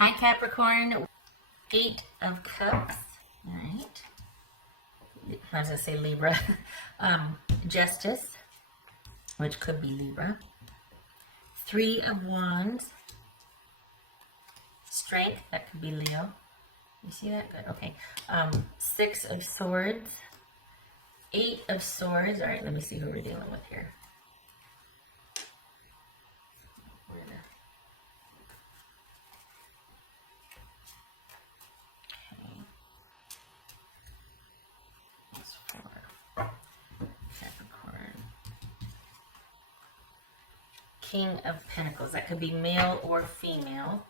Hi Capricorn, 8 of Cups, all right. I was going to say Libra. Justice, which could be Libra. 3 of Wands. Strength, that could be Leo. You see that? Good, okay. 6 of Swords. 8 of Swords. All right, let me see who we're dealing with here. King of Pentacles. That could be male or female.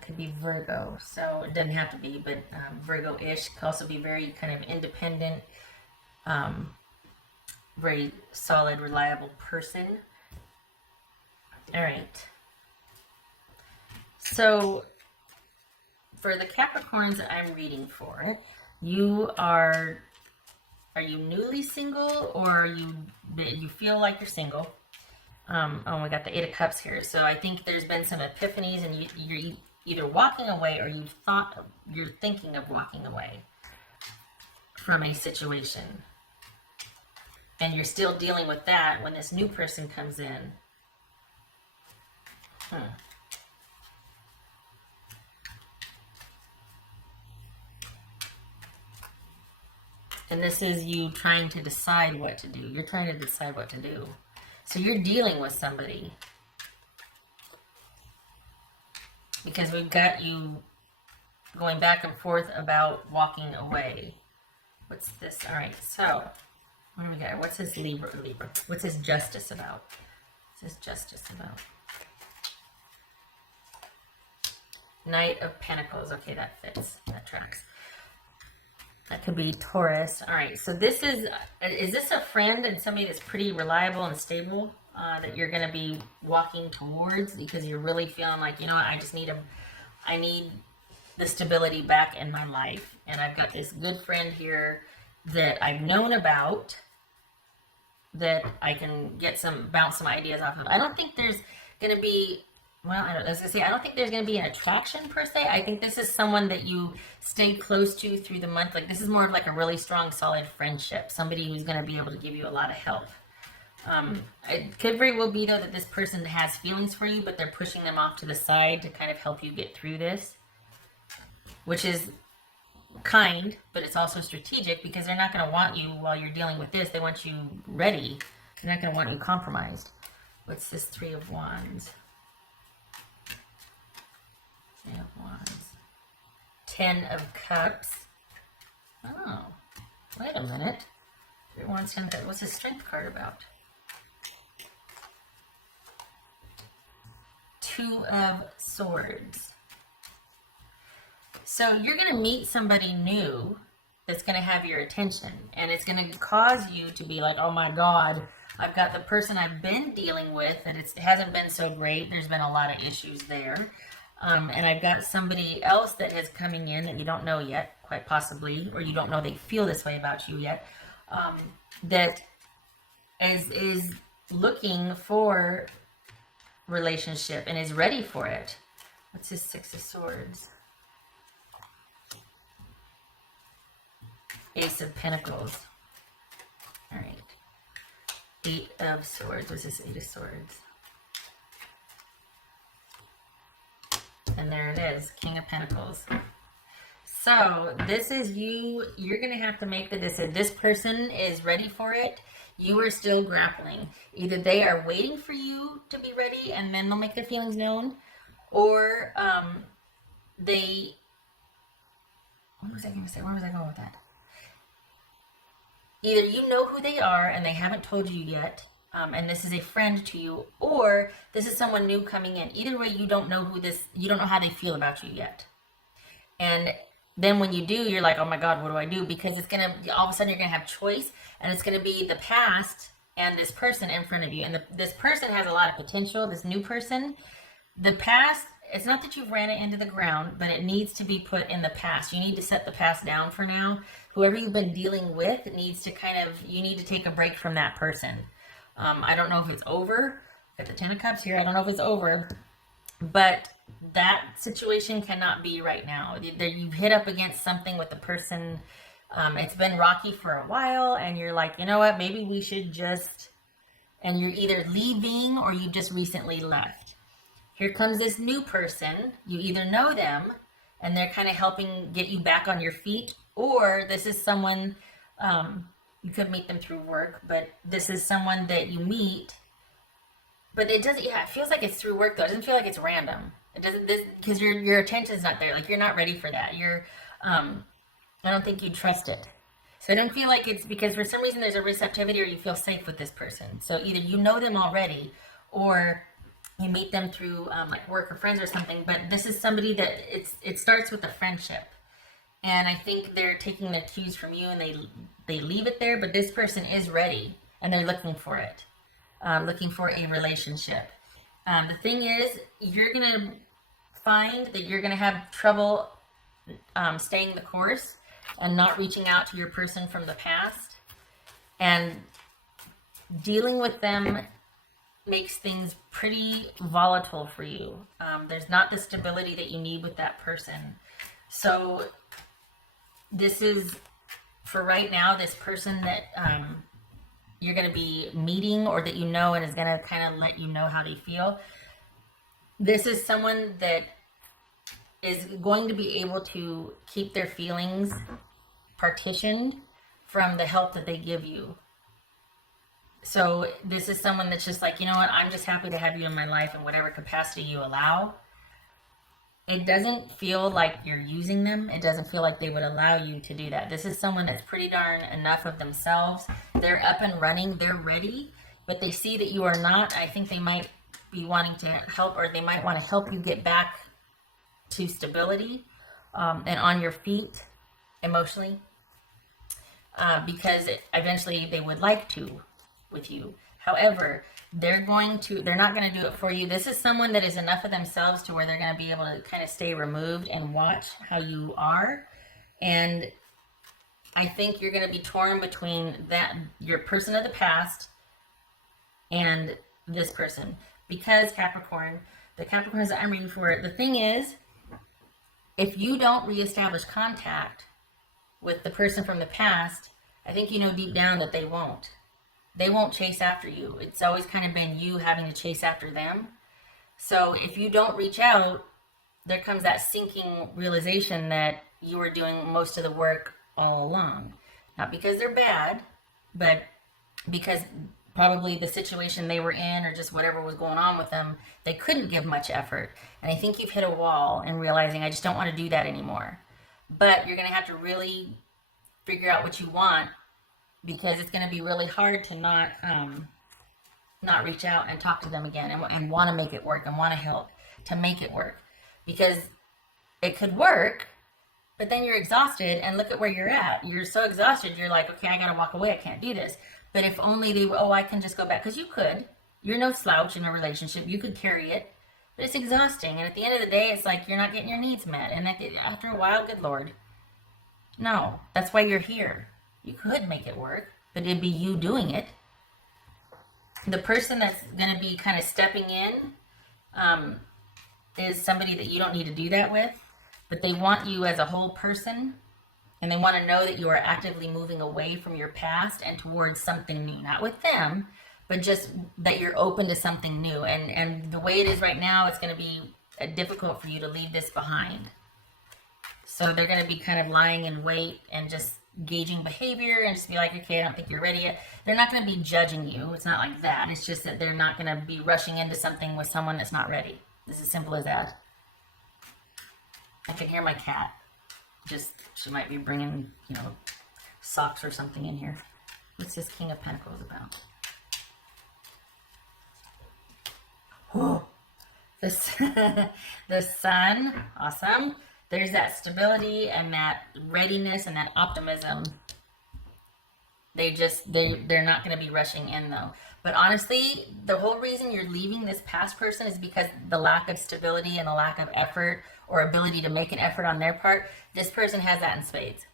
Could be Virgo. So it doesn't have to be, but Virgo-ish. Could also be very kind of independent, very solid, reliable person. All right. So for the Capricorns that I'm reading for, are you newly single, or you feel like you're single? Oh, we got the 8 of Cups here. So I think there's been some epiphanies, and you're either walking away, or you're thinking of walking away from a situation. And you're still dealing with that when this new person comes in. And this is you trying to decide what to do. You're trying to decide what to do. So you're dealing with somebody. Because we've got you going back and forth about walking away. What's this? All right, so what do we got? What's this Libra? What's this Justice about? What's this Justice about? Knight of Pentacles. Okay, that fits. That tracks. That could be Taurus. All right, so this is this a friend and somebody that's pretty reliable and stable that you're going to be walking towards, because you're really feeling like, you know what, I need the stability back in my life, and I've got this good friend here that I've known about that I can bounce some ideas off of. I don't think there's going to be, well, I don't think there's going to be an attraction per se. I think this is someone that you stay close to through the month. Like, this is more of like a really strong, solid friendship. Somebody who's going to be able to give you a lot of help. It could very well be, though, that this person has feelings for you, but they're pushing them off to the side to kind of help you get through this. Which is kind, but it's also strategic, because they're not going to want you while you're dealing with this. They want you ready. They're not going to want you compromised. What's this 3 of Wands? 3 of Wands. 10 of Cups. Oh, wait a minute. 3 of Wands, 10 of Cups. What's the Strength card about? 2 of Swords. So you're going to meet somebody new that's going to have your attention, and it's going to cause you to be like, oh my God, I've got the person I've been dealing with, and it hasn't been so great. There's been a lot of issues there. And I've got somebody else that is coming in that you don't know yet, quite possibly, or you don't know they feel this way about you yet, that is looking for relationship and is ready for it. What's this 6 of Swords? Ace of Pentacles. All right. 8 of Swords. What's this 8 of Swords? And there it is, King of Pentacles. So this is you. You're going to have to make the decision. This person is ready for it. You are still grappling. Either they are waiting for you to be ready, and then they'll make their feelings known, or they... What was I going to say? Where was I going with that? Either you know who they are and they haven't told you yet, and this is a friend to you, or this is someone new coming in. Either way, you don't know you don't know how they feel about you yet. And then when you do, you're like, oh my God, what do I do? Because it's going to, all of a sudden you're going to have choice, and it's going to be the past and this person in front of you. And this person has a lot of potential, this new person. The past, it's not that you've ran it into the ground, but it needs to be put in the past. You need to set the past down for now. Whoever you've been dealing with needs to you need to take a break from that person. I don't know if it's over. Got the 10 of Cups here. I don't know if it's over, but that situation cannot be right now. You've hit up against something with the person. It's been rocky for a while, and you're like, you know what, maybe we should just, and you're either leaving or you just recently left. Here comes this new person. You either know them and they're kind of helping get you back on your feet, or this is someone, you could meet them through work, but this is someone that you meet, but it doesn't, yeah, it feels like it's through work though. It doesn't feel like it's random. It doesn't, because your attention's not there. Like, you're not ready for that. I don't think you trust it. So I don't feel like it's because for some reason there's a receptivity or you feel safe with this person. So either you know them already or you meet them through like work or friends or something. But this is somebody that it starts with a friendship. And I think they're taking their cues from you and they leave it there. But this person is ready and they're looking for it, looking for a relationship. The thing is, you're going to find that you're going to have trouble staying the course and not reaching out to your person from the past, and dealing with them makes things pretty volatile for you. There's not the stability that you need with that person. So this is, for right now, this person that you're going to be meeting or that you know and is going to kind of let you know how they feel. This is someone that is going to be able to keep their feelings partitioned from the help that they give you. So this is someone that's just like, you know what, I'm just happy to have you in my life in whatever capacity you allow. It doesn't feel like you're using them. It doesn't feel like they would allow you to do that. This is someone that's pretty darn enough of themselves. They're up and running. They're ready, but they see that you are not. I think they might be wanting to help, or they might want to help you get back to stability and on your feet emotionally, because eventually they would like to with you. However, they're not going to do it for you. This is someone that is enough of themselves to where they're going to be able to kind of stay removed and watch how you are. And I think you're going to be torn between your person of the past and this person. Because Capricorn, the Capricorns that I'm reading for, the thing is, if you don't reestablish contact with the person from the past, I think you know deep down that they won't. They won't chase after you. It's always kind of been you having to chase after them. So if you don't reach out, there comes that sinking realization that you were doing most of the work all along. Not because they're bad, but because probably the situation they were in or just whatever was going on with them, they couldn't give much effort. And I think you've hit a wall in realizing, I just don't want to do that anymore. But you're going to have to really figure out what you want, because it's going to be really hard to not reach out and talk to them again and want to make it work and want to help to make it work. Because it could work, but then you're exhausted, and look at where you're at. You're so exhausted, you're like, okay, I got to walk away. I can't do this. But if only I can just go back. Because you could. You're no slouch in a relationship. You could carry it. But it's exhausting. And at the end of the day, it's like you're not getting your needs met. And after a while, good Lord. No, that's why you're here. You could make it work, but it'd be you doing it. The person that's going to be kind of stepping in is somebody that you don't need to do that with, but they want you as a whole person, and they want to know that you are actively moving away from your past and towards something new. Not with them, but just that you're open to something new. And the way it is right now, it's going to be difficult for you to leave this behind. So they're going to be kind of lying in wait and just gauging behavior and just be like, okay, I don't think you're ready yet. They're not going to be judging you. It's not like that. It's just that they're not going to be rushing into something with someone that's not ready. It's as simple as that. I can hear my cat. She might be bringing, socks or something in here. What's this King of Pentacles about? Oh, the Sun. Awesome. There's that stability and that readiness and that optimism. They're not going to be rushing in though. But honestly, the whole reason you're leaving this past person is because the lack of stability and the lack of effort or ability to make an effort on their part. This person has that in spades.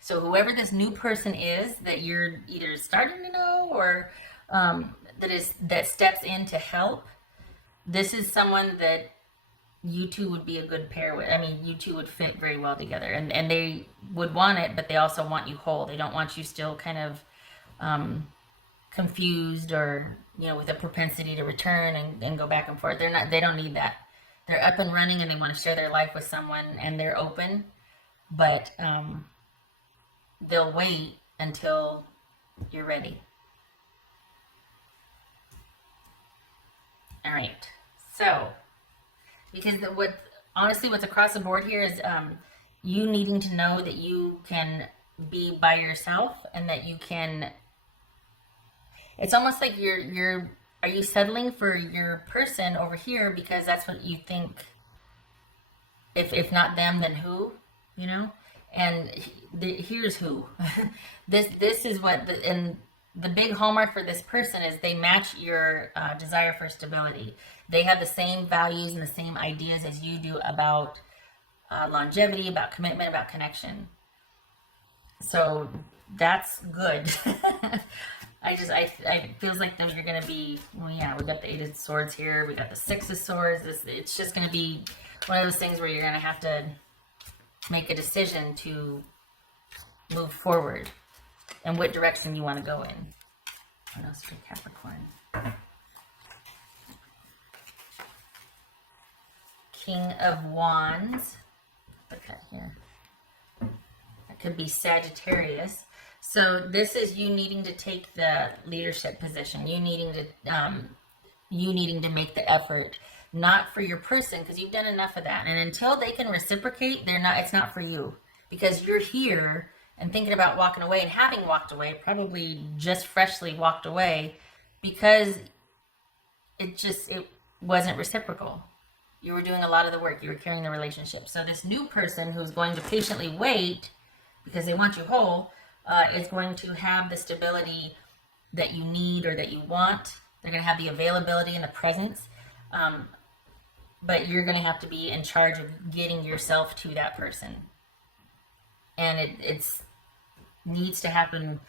So whoever this new person is that you're either starting to know or that steps in to help, this is someone that you two would be a good pair with, I mean, you two would fit very well together, and they would want it, but they also want you whole. They don't want you still kind of confused, or, you know, with a propensity to return and go back and forth. They don't need that. They're up and running and they want to share their life with someone, and they're open, but they'll wait until you're ready. All right. So, because honestly, what's across the board here is you needing to know that you can be by yourself, and that you can. It's almost like are you settling for your person over here because that's what you think? If not them, then who? You know? And here's who. This is what, and the big hallmark for this person is they match your desire for stability. They have the same values and the same ideas as you do about longevity, about commitment, about connection. So that's good. I feels like those are going to be, well, yeah, we got the 8 of Swords here. We got the 6 of Swords. It's just going to be one of those things where you're going to have to make a decision to move forward and what direction you want to go in. What else for Capricorn? King of Wands. Put that here. That could be Sagittarius. So this is you needing to take the leadership position. You needing to make the effort, not for your person, because you've done enough of that. And until they can reciprocate, it's not for you, because you're here and thinking about walking away, and having walked away, probably just freshly walked away, because it wasn't reciprocal. You were doing a lot of the work. You were carrying the relationship. So this new person who's going to patiently wait because they want you whole is going to have the stability that you need or that you want. They're going to have the availability and the presence. But you're going to have to be in charge of getting yourself to that person. And it's needs to happen.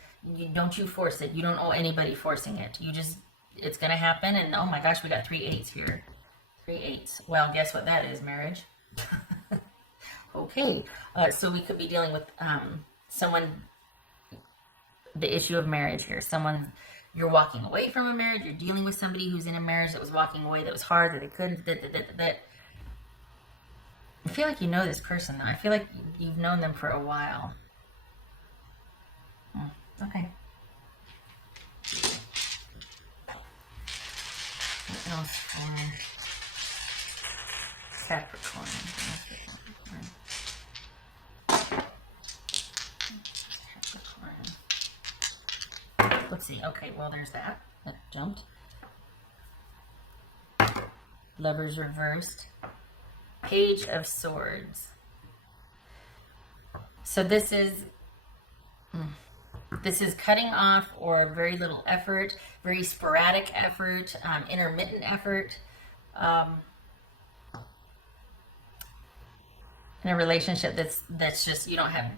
Don't you force it. You don't owe anybody forcing it. It's going to happen. And oh my gosh, we got 3 8s here. 3 8s. Well, guess what that is? Marriage. Okay. So we could be dealing with someone, the issue of marriage here. Someone, you're walking away from a marriage. You're dealing with somebody who's in a marriage that was walking away, that was hard, that they couldn't, that. I feel like you know this person, though. I feel like you've known them for a while. Okay. What else for Capricorn? Let's see. Okay, well, there's that. That jumped. Lovers reversed. Page of Swords. So this is cutting off, or very little effort, very sporadic effort, intermittent effort, in a relationship that's just, you don't have,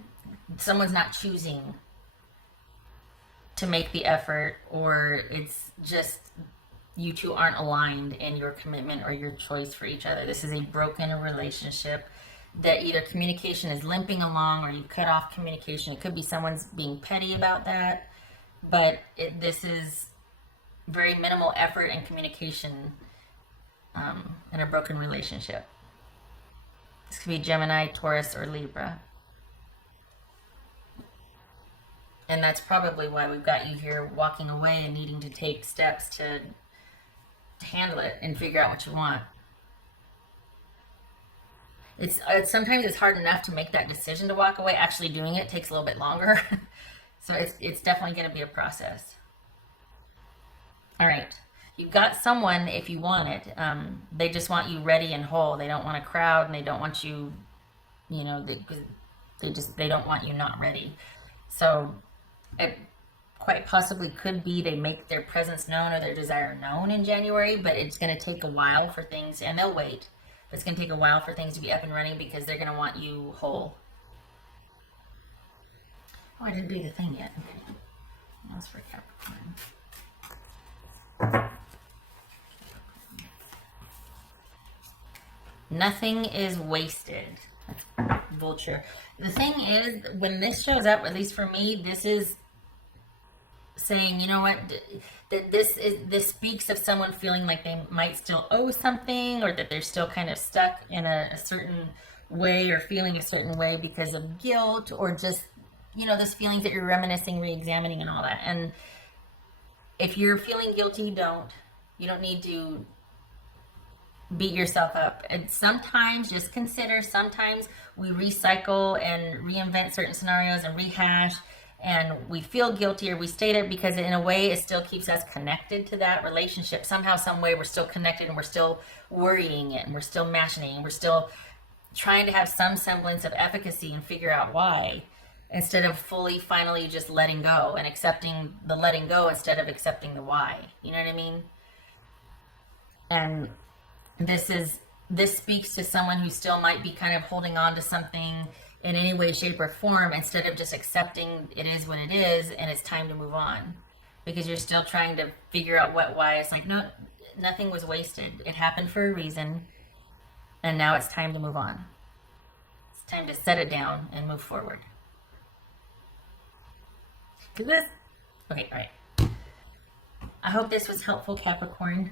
someone's not choosing to make the effort, or it's just you two aren't aligned in your commitment or your choice for each other. This is a broken relationship that either communication is limping along, or you've cut off communication. It could be someone's being petty about that, but this is very minimal effort and communication in a broken relationship. This could be Gemini, Taurus, or Libra. And that's probably why we've got you here walking away and needing to take steps to handle it and figure out what you want. It's sometimes it's hard enough to make that decision to walk away. Actually doing it takes a little bit longer. So it's definitely going to be a process. All right. You've got someone, if you want it. They just want you ready and whole. They don't want a crowd, and they don't want you, they don't want you not ready. So it quite possibly could be they make their presence known or their desire known in January, but it's going to take a while for things, and they'll wait. But it's going to take a while for things to be up and running, because they're going to want you whole. Oh, I didn't do the thing yet. Okay. That's for Capricorn. Nothing is wasted. Vulture. The thing is, when this shows up, at least for me, this is saying, you know what, that this speaks of someone feeling like they might still owe something, or that they're still kind of stuck in a certain way, or feeling a certain way because of guilt, or just, you know, those feelings that you're reminiscing, re-examining, and all that. And if you're feeling guilty, you don't need to beat yourself up. And sometimes, just consider, sometimes we recycle and reinvent certain scenarios and rehash, and we feel guilty or we state it because in a way it still keeps us connected to that relationship. Somehow, some way, we're still connected, and we're still worrying it, and we're still mashing, and we're still trying to have some semblance of efficacy and figure out why, instead of fully, finally just letting go and accepting the letting go instead of accepting the why. You know what I mean? And this speaks to someone who still might be kind of holding on to something in any way, shape, or form, instead of just accepting it is what it is and it's time to move on, because you're still trying to figure out why. It's like, no, nothing was wasted. It happened for a reason, and now it's time to move on. It's time to set it down and move forward. Okay, all right. I hope this was helpful, Capricorn.